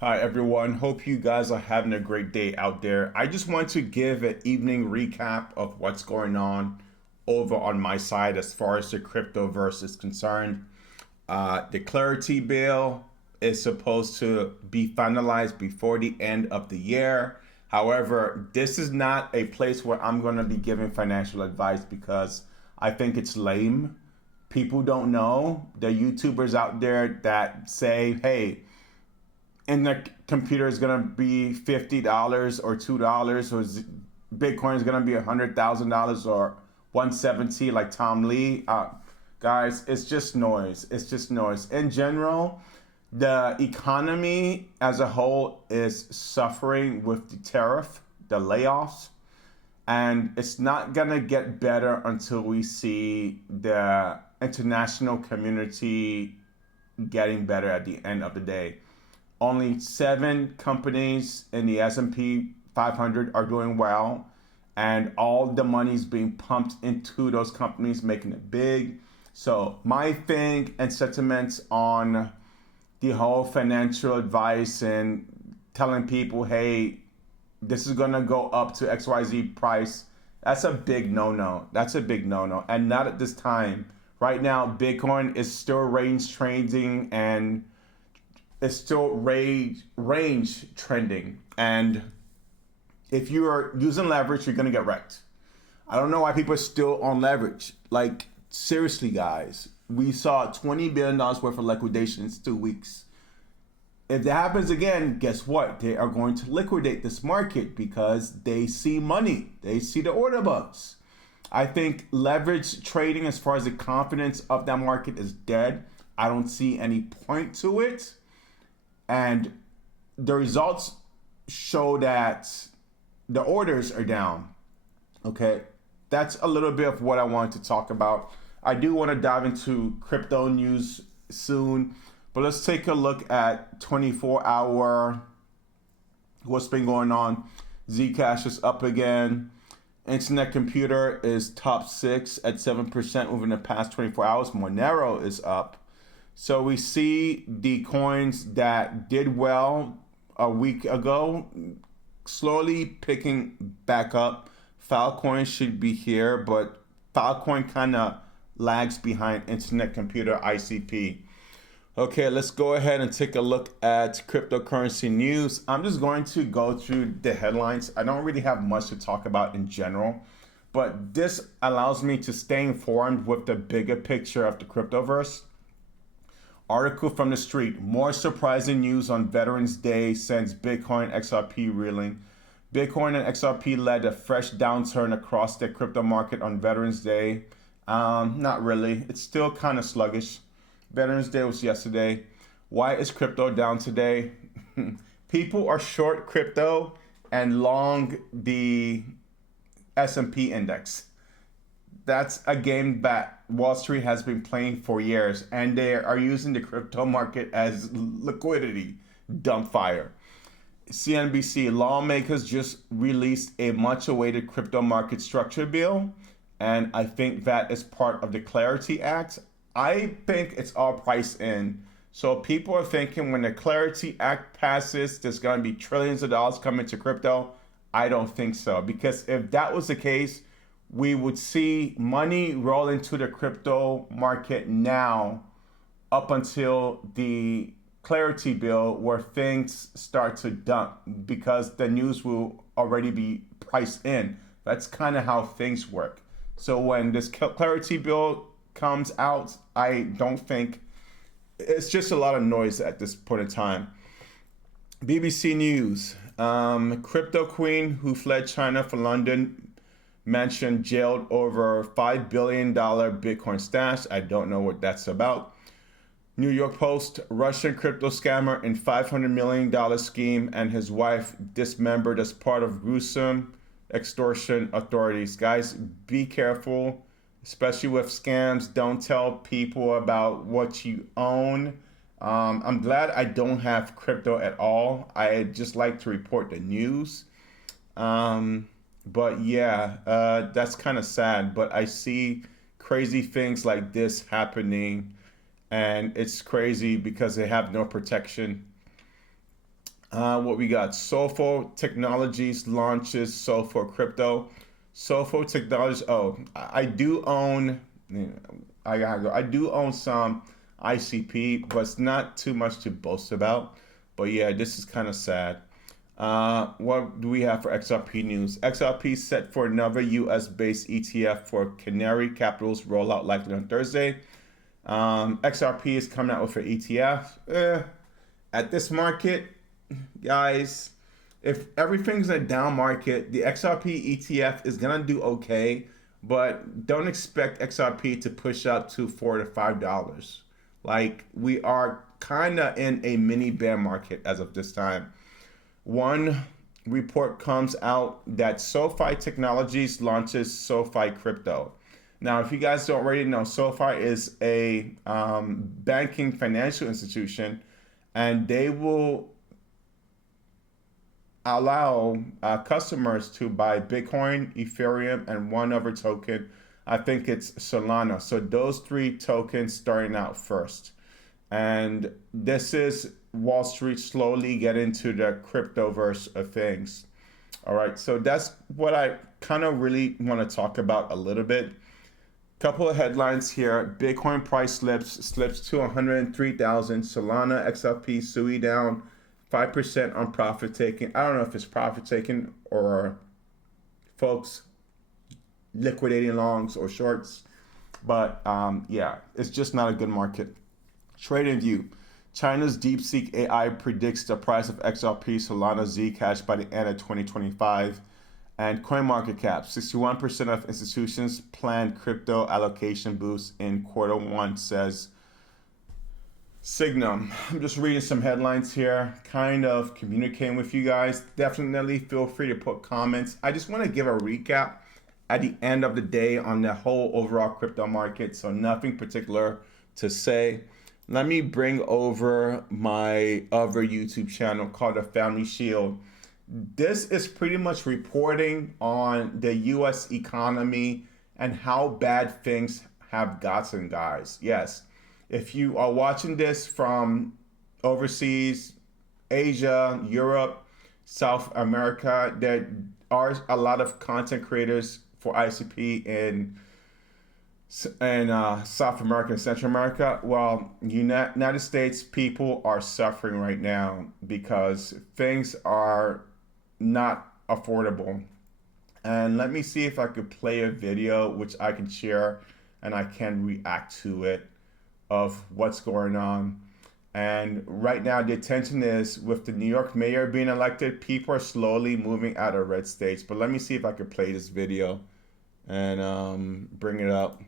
Hi, everyone. Hope you guys are having a great day out there. I just want to give an evening recap of what's going on over on my side as far as the cryptoverse is concerned. The Clarity Bill is supposed to be finalized before the end of the year. However, this is not a place where I'm going to be giving financial advice because I think it's lame. People don't know. The YouTubers out there that say, hey, and the computer is gonna be $50 or $2, or Bitcoin is gonna be $100,000 or 170 like Tom Lee. Guys, it's just noise. It's just noise. In general, the economy as a whole is suffering with the tariff, the layoffs, and it's not gonna get better until we see the international community getting better at the end of the day. Only seven companies in the S&P 500 are doing well, and all the money's being pumped into those companies, making it big. So my thing and sentiments on the whole financial advice and telling people, hey, this is gonna go up to XYZ price. That's a big no-no. That's a big no-no. And not at this time. Right now, Bitcoin is still range trading and it's still range trending. And if you are using leverage, you're gonna get wrecked. I don't know why people are still on leverage. Like, seriously, guys, we saw $20 billion worth of liquidations 2 weeks. If that happens again, guess what? They are going to liquidate this market because they see money. They see the order books. I think leverage trading, as far as the confidence of that market, is dead. I don't see any point to it. And the results show that the orders are down. Okay, that's a little bit of what I wanted to talk about. I do want to dive into crypto news soon, but let's take a look at 24-hour, what's been going on. Zcash is up again. Internet Computer is top 6 at 7% within the past 24 hours. Monero is up. So we see the coins that did well a week ago slowly picking back up. Filecoin should be here, but Filecoin kind of lags behind Internet Computer ICP. Okay, let's go ahead and take a look at cryptocurrency news. I'm just going to go through the headlines. I don't really have much to talk about in general, but this allows me to stay informed with the bigger picture of the cryptoverse. Article from the street. More surprising news on Veterans Day sends Bitcoin XRP reeling. Bitcoin and XRP led a fresh downturn across the crypto market on Veterans Day. Not really. It's still kind of sluggish. Veterans Day was yesterday. Why is crypto down today? People are short crypto and long the S&P index. That's a game that Wall Street has been playing for years, and they are using the crypto market as liquidity dump fire. CNBC lawmakers just released a much awaited crypto market structure bill, and I think that is part of the Clarity Act. I think it's all priced in. So people are thinking when the Clarity Act passes, there's going to be trillions of dollars coming to crypto. I don't think so, because if that was the case, we would see money roll into the crypto market now up until the Clarity Bill, where things start to dump because the news will already be priced in. That's kind of how things work. So when this Clarity Bill comes out, I don't think it's just a lot of noise at this point in time. BBC News. Crypto queen who fled China for London mansion jailed over $5 billion Bitcoin stash. I don't know what that's about. New York Post, Russian crypto scammer in $500 million scheme and his wife dismembered as part of gruesome extortion authorities. Guys, be careful, especially with scams. Don't tell people about what you own. I'm glad I don't have crypto at all. I just like to report the news. But yeah, that's kind of sad. But I see crazy things like this happening, and it's crazy because they have no protection. What we got? Sofo Technologies launches Sofo Crypto. Sofo Technologies. Oh, I do own. I gotta go. I do own some ICP, but it's not too much to boast about. But yeah, this is kind of sad. What do we have for XRP news? XRP set for another US based ETF for Canary Capital's rollout likely on Thursday. XRP is coming out with an ETF. At this market, guys, if everything's in a down market, the XRP ETF is gonna do okay, but don't expect XRP to push up to $4 to $5. Like we are kind of in a mini bear market as of this time. One report comes out that SoFi Technologies launches SoFi Crypto. Now, if you guys don't already know, SoFi is a banking financial institution, and they will allow customers to buy Bitcoin, Ethereum, and one other token. I think it's Solana. So those three tokens starting out first. And this is Wall Street slowly getting to the cryptoverse of things. All right, so that's what I kind of really want to talk about a little bit. Couple of headlines here. Bitcoin price slips to 103,000. Solana XRP SUI down 5% on profit taking. I don't know if it's profit taking or folks liquidating longs or shorts, but yeah, it's just not a good market. Trading View. China's DeepSeek AI predicts the price of XRP Solana Zcash by the end of 2025. And CoinMarketCap, 61% of institutions plan crypto allocation boost in Q1, says Signum. I'm just reading some headlines here, kind of communicating with you guys. Definitely feel free to put comments. I just want to give a recap at the end of the day on the whole overall crypto market, so nothing particular to say. Let me bring over my other YouTube channel called The Family Shield. This is pretty much reporting on the US economy and how bad things have gotten, guys. Yes, if you are watching this from overseas, Asia, Europe, South America, there are a lot of content creators for ICP in South America and Central America. Well, United States people are suffering right now because things are not affordable. And let me see if I could play a video which I can share and I can react to it of what's going on. And right now the attention is with the New York mayor being elected, people are slowly moving out of red states. But let me see if I could play this video and bring it up.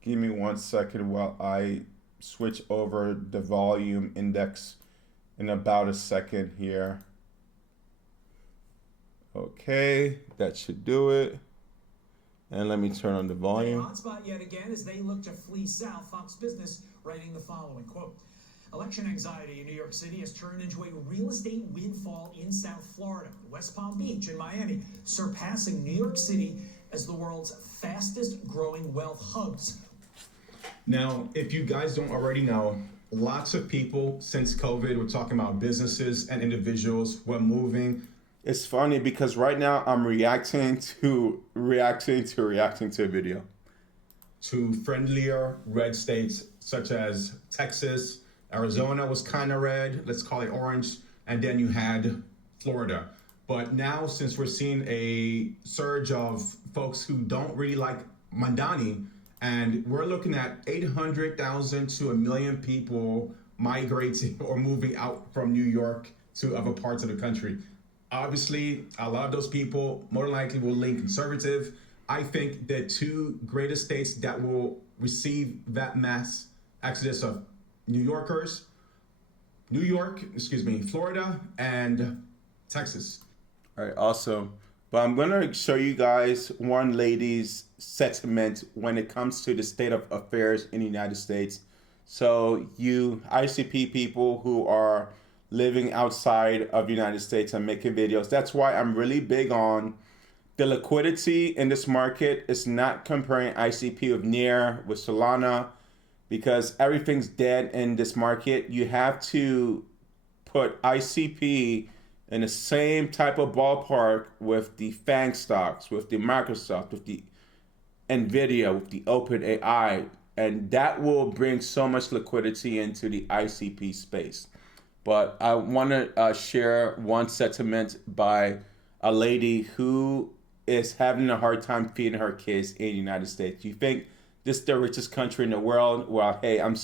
Give me 1 second while I switch over the volume index in about a second here. Okay, that should do it. And let me turn on the volume. Hotspot yet again as they look to flee south. Fox Business writing the following, quote, election anxiety in New York City has turned into a real estate windfall in South Florida, West Palm Beach and Miami, surpassing New York City as the world's fastest growing wealth hubs. Now, if you guys don't already know, lots of people since COVID were talking about businesses and individuals were moving. It's funny because right now I'm reacting to a video to friendlier red states such as Texas, Arizona was kind of red, let's call it orange, and then you had Florida. But now since we're seeing a surge of folks who don't really like Mandani, and we're looking at 800,000 to 1 million people migrating or moving out from New York to other parts of the country. Obviously, a lot of those people more likely will lean conservative. I think the two greatest states that will receive that mass exodus of Florida and Texas. All right, awesome. But I'm going to show you guys one lady's sentiment when it comes to the state of affairs in the United States. So you ICP people who are living outside of the United States and making videos, that's why I'm really big on the liquidity in this market. Is not comparing ICP with Near, with Solana. because everything's dead in this market. You have to put ICP in the same type of ballpark with the FANG stocks, with the Microsoft, with the NVIDIA, with the OpenAI, and that will bring so much liquidity into the ICP space. But I want to share one sentiment by a lady who is having a hard time feeding her kids in the United States. You think this is the richest country in the world? Well, hey, I'm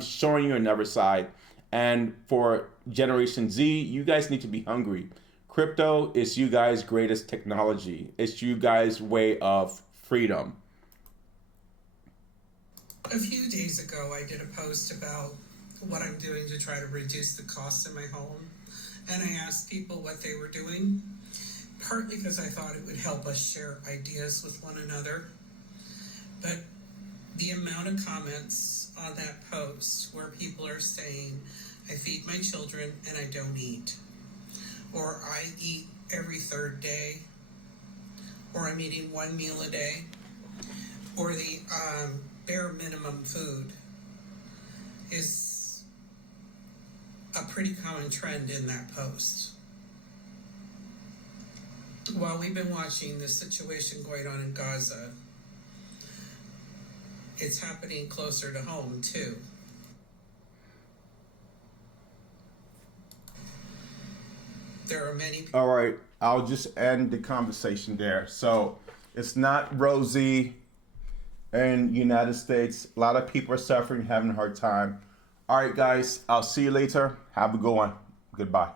showing you another side. And for Generation Z, you guys need to be hungry. Crypto is you guys' greatest technology. It's you guys' way of freedom. A few days ago, I did a post about what I'm doing to try to reduce the cost in my home. And I asked people what they were doing, partly because I thought it would help us share ideas with one another. But the amount of comments on that post where people are saying, I feed my children and I don't eat, or I eat every third day, or I'm eating one meal a day, or the bare minimum food is a pretty common trend in that post. While we've been watching this situation going on in Gaza, it's happening closer to home too. There are many. All right, I'll just end the conversation there. So it's not rosy in United States. A lot of people are suffering, having a hard time. All right, guys, I'll see you later. Have a good one. Goodbye.